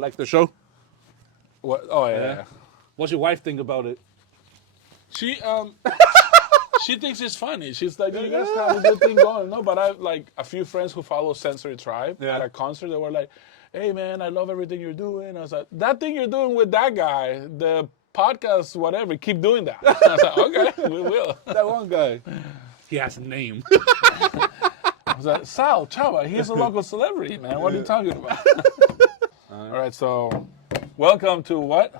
Like the show? What? Oh yeah. What's your wife think about it? She she thinks it's funny. She's like, you guys have a good thing going. No, but I like a few friends who follow Sensory Tribe at a concert. They were like, hey man, I love everything you're doing. I was like, that thing you're doing with that guy, the podcast, whatever, keep doing that. I was like, okay, we will. That one guy. He has a name. I was like, Sal, Chava, he's a local celebrity, man. What are you talking about? All right, so welcome to what?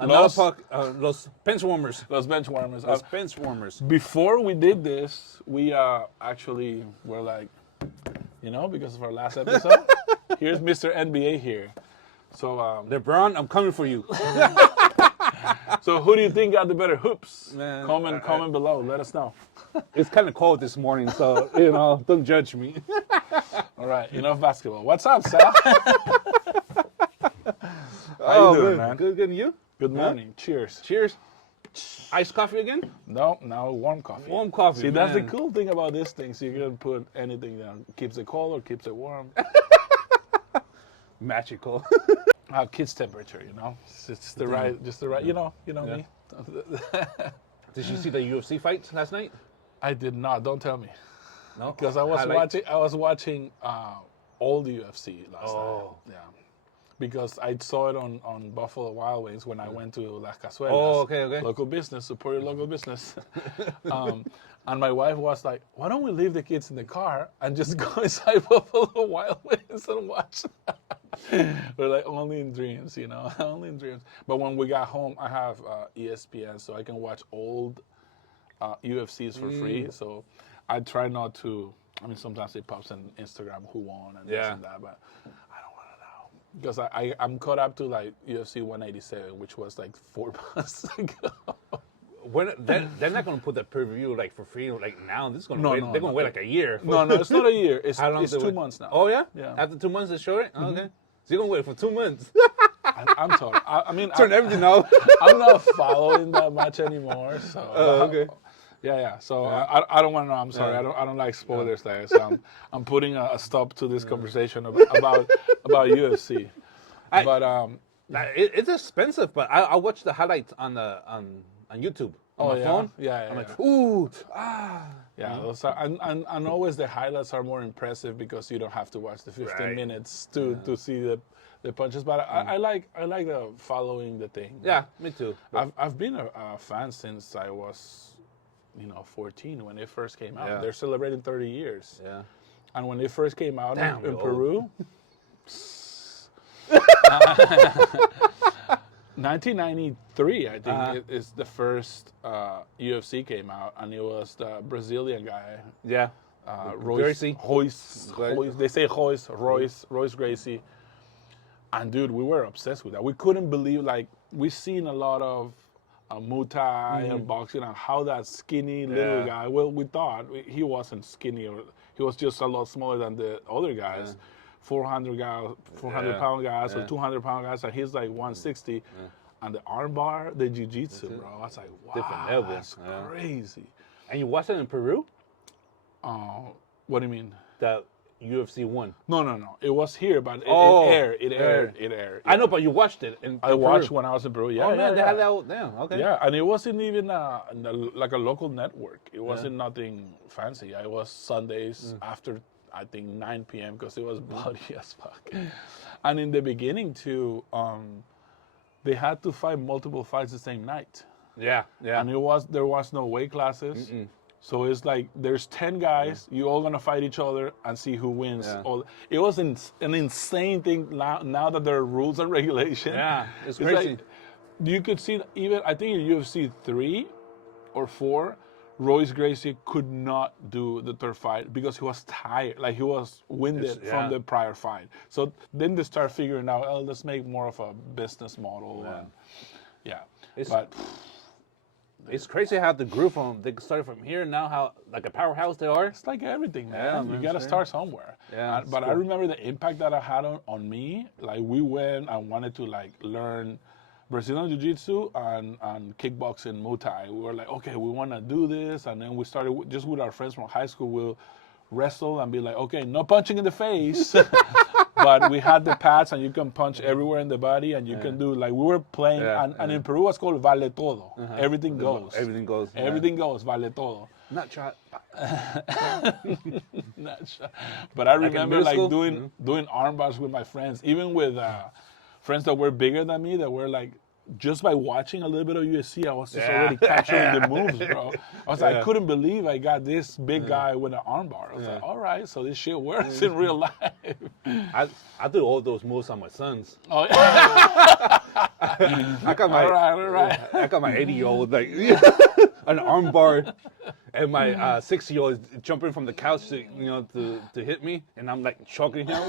Los BenchWarmers. Los BenchWarmers. Los BenchWarmers. Before we did this, we actually were like, because of our last episode, here's Mr. NBA here. So, LeBron, I'm coming for you. So who do you think got the better hoops? Man, comment below. Let us know. It's kind of cold this morning, so, don't judge me. All right, enough basketball. What's up, Sal? How you doing, man? Good, and you? Good morning. Cheers. Cheers. Iced coffee again? No, now warm coffee. Warm coffee. See, that's the cool thing about this thing. So you can put anything down. Keeps it cold or keeps it warm. Magical. Kids temperature, It's the right, just the right, me. Did you see the UFC fight last night? I did not. Don't tell me. No. Because I was watching old UFC last night. Yeah. Because I saw it on Buffalo Wild Wings when I went to Las Cazuelas. Oh, okay. Local business, support your local business. And my wife was like, why don't we leave the kids in the car and just go inside Buffalo Wild Wings and watch? We're like, only in dreams, only in dreams. But when we got home, I have ESPN, so I can watch old UFCs for free. So I try not to, sometimes it pops on Instagram who won and this and that, but I don't want to know. Because I'm caught up to like UFC 187, which was like 4 months ago. They're not going to put that pay-per-view like for free like now. This is going to wait. No, they're going to wait like a year. No, it's not a year. It's 2 months now. Oh yeah? Yeah. After 2 months, they show it. Okay. So you're going to wait for 2 months. I'm sorry. Turn everything off. I'm not following that much anymore. So. Okay. Yeah. So I don't want to know. I'm sorry. I don't like spoilers there. So I'm putting a stop to this conversation about UFC. It's expensive, but I watch the highlights on YouTube on my phone. Yeah. I'm like, ooh, Yeah, those are, and always the highlights are more impressive because you don't have to watch the 15 minutes to see the punches. But I like the following the thing. Yeah, me too. I've been a fan since I was 14 when it first came out. Yeah. They're celebrating 30 years. Yeah. And when it first came out in Peru, 1993, I think, is the first UFC came out, and it was the Brazilian guy. Yeah. Royce. They say Royce Gracie. And dude, we were obsessed with that. We couldn't believe, like, we've seen a lot of Muay Thai and boxing and how that skinny little guy, well, we thought he wasn't skinny, or he was just a lot smaller than the other guys. 400 pound guys or 200 pound guys, and he's like 160. And the arm bar, the jiu-jitsu, bro. I was like, wow, that's crazy. And you watched it in Peru? What do you mean? The UFC 1. No. It was here, but it aired. Yeah. I know, but you watched it in I watched when I was in Peru. Yeah, they had that down. Okay. Yeah, and it wasn't even like a local network. It wasn't nothing fancy. It was Sundays after, I think, 9 p.m. because it was bloody as fuck. And in the beginning too, they had to fight multiple fights the same night. Yeah. And there was no weight classes. So it's like there's 10 guys, you all gonna fight each other and see who wins. Yeah. It was an insane thing now that there are rules and regulations. Yeah, it's crazy. Like, you could see even, I think in UFC 3 or 4, Royce Gracie could not do the third fight because he was tired, like he was winded from the prior fight. So then they start figuring out, let's make more of a business model. It's crazy how they grew they started from here, now how like a powerhouse they are. It's like everything, man. You gotta start somewhere. Yeah, but cool. I remember the impact that I had on me. Like we went and wanted to like learn Brazilian Jiu-Jitsu and kickboxing, Muay Thai. We were like, okay, we want to do this. And then we started just with our friends from high school. We'll wrestle and be like, okay, no punching in the face, but but we had the pads, and you can punch everywhere in the body, and you can do like we were playing, and in Peru it's called vale todo. Everything goes. Everything goes. Everything goes. Vale todo. Not try. Not sure. But I remember like school? doing arm bars with my friends, even with friends that were bigger than me, that were like, just by watching a little bit of UFC, I was just already capturing the moves, bro. I was like, I couldn't believe I got this big guy with an arm bar. I was like, all right, so this shit works in real life. I do all those moves on my sons. Oh, yeah. I got my all right. I got my 80-year-old like an arm bar, and my 6-year-old is jumping from the couch to hit me, and I'm like choking him.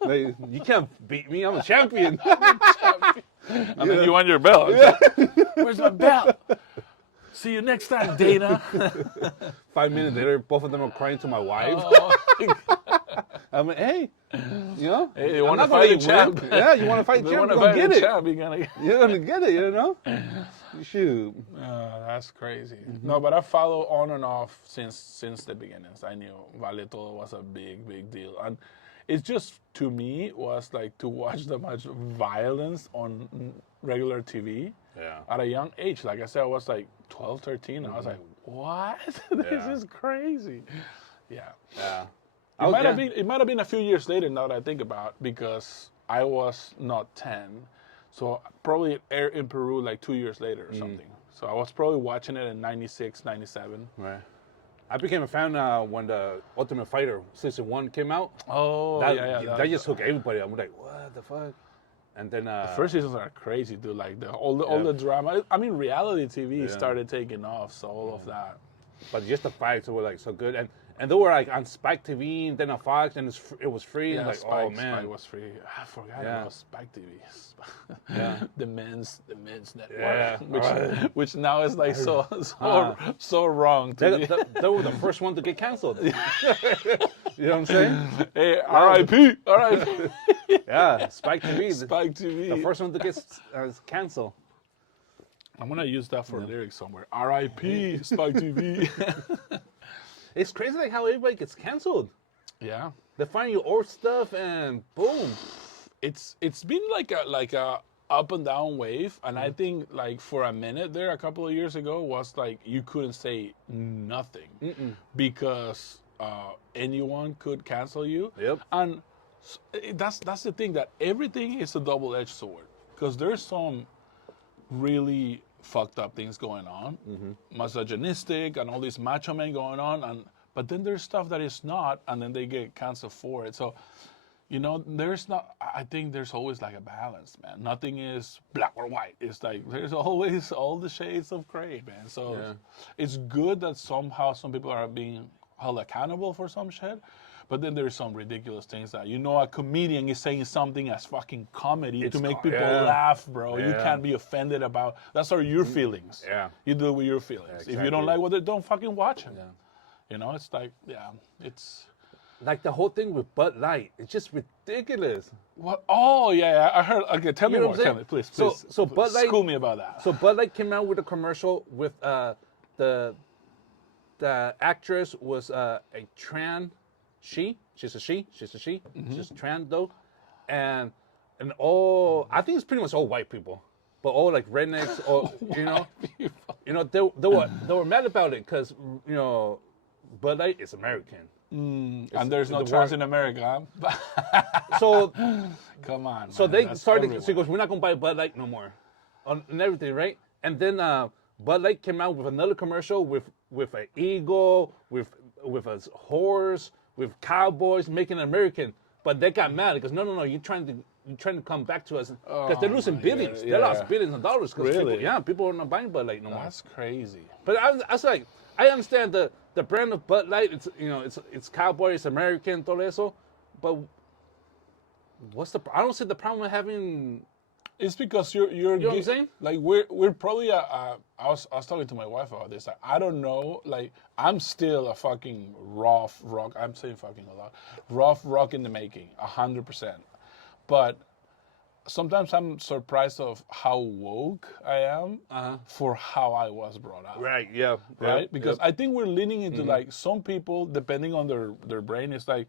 Like, you can't beat me. I'm a champion. And then you want your belt. Where's my belt? See you next time, Dana. 5 minutes later, both of them are crying to my wife. Oh, I'm like, hey, hey, you want to fight a champ? Yeah, you want to fight champ? You're gonna get it. You're gonna get it, Shoot. That's crazy. No, but I follow on and off since the beginnings. I knew Vale Todo was a big deal, and it's just, to me, was like to watch that much violence on regular TV at a young age. Like I said, I was like 12, 13, and I was like, what? This is crazy. Yeah. It might have been a few years later, now that I think about, because I was not 10. So probably it aired in Peru like 2 years later or something. So I was probably watching it in 96, 97. Right. I became a fan when the Ultimate Fighter Season 1 came out. Oh, that just hooked everybody. I'm like, what the fuck? And then the first seasons are crazy, dude. Like all the drama. I mean, reality TV started taking off, so all of that. But just the fights were like so good, and they were like on Spike TV and then on Fox, and it was free. Yeah, and like, Spike, oh man, Spike was free. I forgot about Spike TV. Yeah. the men's network, which now is like so wrong. They were the first one to get canceled. You know what I'm saying? Hey, R.I.P. R.I.P. Yeah, Spike TV. Spike TV. The first one to get canceled. I'm gonna use that for lyrics somewhere. R.I.P. Spike TV. It's crazy like how everybody gets canceled. Yeah. They find your old stuff and boom. It's been like a up and down wave, and I think like for a minute there, a couple of years ago, was like you couldn't say nothing because anyone could cancel you. Yep. And that's the thing, that everything is a double-edged sword, because there's some really fucked up things going on, misogynistic and all this macho men going on, but then there's stuff that is not, and then they get canceled for it. So, I think there's always like a balance, man. Nothing is black or white. It's like there's always all the shades of gray, man. So it's good that somehow some people are being held accountable for some shit. But then there's some ridiculous things that, a comedian is saying something as fucking comedy to make people laugh, bro. Yeah. You can't be offended about, that's your feelings. Yeah. You do it with your feelings. Yeah, exactly. If you don't like what they don't fucking watch it. Yeah. It's like, it's... Like the whole thing with BudLight, it's just ridiculous. What? Oh, yeah, I heard. Okay, tell me more. Tell me, please. So BudLight, school me about that. So BudLight came out with a commercial with the actress was a trans. She's a she. She's trans though, and all, I think it's pretty much all white people, but all like rednecks, or they were mad about it because BudLight is American. And there's no trans in America. So come on. So man, they started. She goes, "We're not gonna buy BudLight no more," and everything, right? And then BudLight came out with another commercial with an eagle, with a horse, with cowboys, making it American. But they got mad because no, you're trying to come back to us because they're losing billions. They lost billions of dollars. Really? People are not buying BudLight no more. That's crazy. But I was like, I understand the brand of BudLight. It's cowboy, it's American, todo eso. But I don't see the problem with having. It's because you're you know what I'm saying? Like we're probably I was talking to my wife about this. Like, I don't know. Like, I'm still a fucking rough rock. I'm saying fucking a lot. Rough rock in the making, 100%. But sometimes I'm surprised of how woke I am for how I was brought up. Right. Yeah. Right. Because I think we're leaning into like some people, depending on their brain, it's like,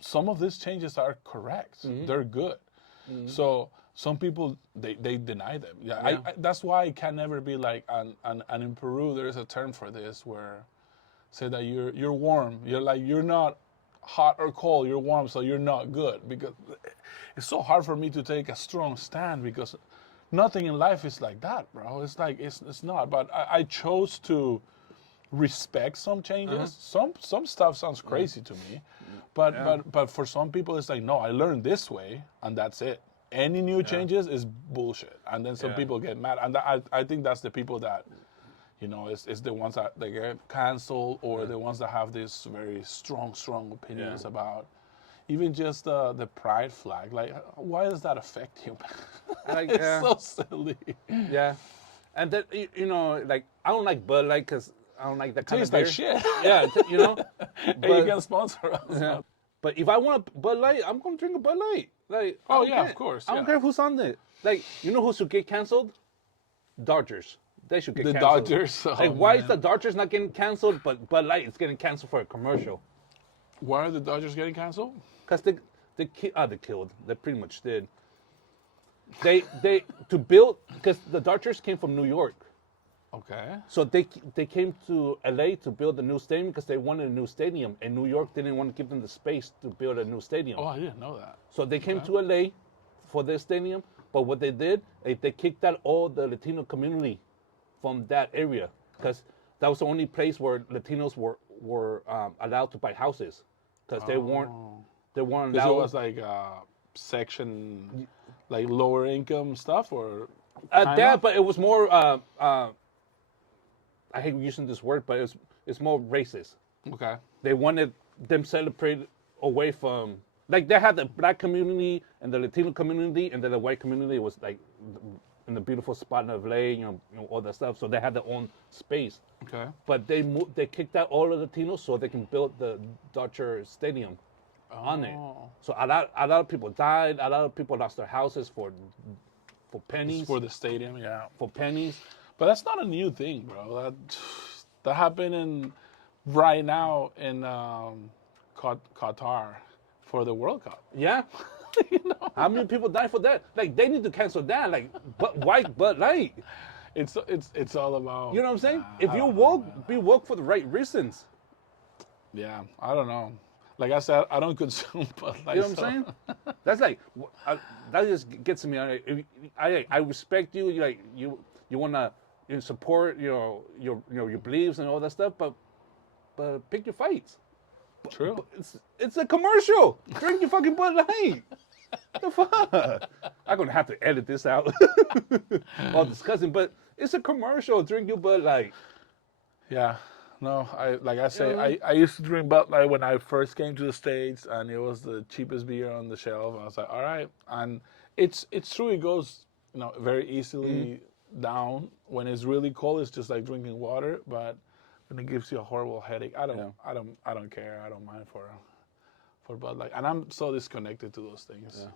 some of these changes are correct. They're good. So some people they deny them. Yeah, Yeah. that's why it can never be like. And in Peru there is a term for this where say that you're warm. You're not hot or cold. You're warm, so you're not good. Because it's so hard for me to take a strong stand because nothing in life is like that, bro. It's like it's not. But I chose to respect some changes. Some stuff sounds crazy to me, but for some people it's like, no, I learned this way and that's it. Any new changes is bullshit, and then some people get mad, and I think that's the people that, it's the ones that they get canceled, or the ones that have these very strong opinions about even just the pride flag. Like, why does that affect you? Like, it's so silly. Yeah, and that like I don't like BudLight because I don't like that kind Tastes of beer. like shit. Yeah, Hey, you can sponsor us. Yeah. But if I want a BudLight, I'm gonna drink a BudLight. Like, Oh, I don't yeah, care. of course, I don't yeah. care who's on it. Like, who should get canceled? Dodgers. They should get The canceled. Dodgers. Oh, Like, why is man. the Dodgers not getting canceled, but BudLight is getting canceled for a commercial? Why are the Dodgers getting canceled? Because they killed. They pretty much did. They to build, because the Dodgers came from New York. Okay. So they came to LA to build a new stadium because they wanted a new stadium, and New York didn't want to give them the space to build a new stadium. Oh, I didn't know that. So they came to LA for their stadium, but what they did, they kicked out all the Latino community from that area because that was the only place where Latinos were allowed to buy houses because they weren't allowed. Because it was like section, like lower income stuff, or that, but it was more. I hate using this word, but it's more racist. okay. They wanted them separated away from, like, they had the black community and the Latino community, and then the white community was like in the beautiful spot of LA, all that stuff. So they had their own space. Okay. But they kicked out all the Latinos so they can build the Dodger Stadium on it. So a lot of people died. A lot of people lost their houses for pennies. For the stadium, yeah. For pennies. But that's not a new thing, bro. That happened right now in Qatar for the World Cup. Yeah. How many people died for that? Like, they need to cancel that. Like, but why BudLight? It's all about. You know what I'm saying? If you woke, be woke for the right reasons. Yeah, I don't know. Like I said, I don't consume BudLight. You know what I'm saying? That's like that just gets me. I respect you. Like you wanna support your beliefs and all that stuff, but pick your fights. True. But it's a commercial. Drink your fucking BudLight. The fuck? I'm gonna have to edit this out. All discussing, but it's a commercial. Drink your BudLight. Yeah. No, I used to drink BudLight when I first came to the States, and it was the cheapest beer on the shelf. And I was like, all right. And it's true, it goes very easily down. When it's really cold, it's just like drinking water. But when it gives you a horrible headache, I don't care. I don't mind for BudLight, and I'm so disconnected to those things. Yeah.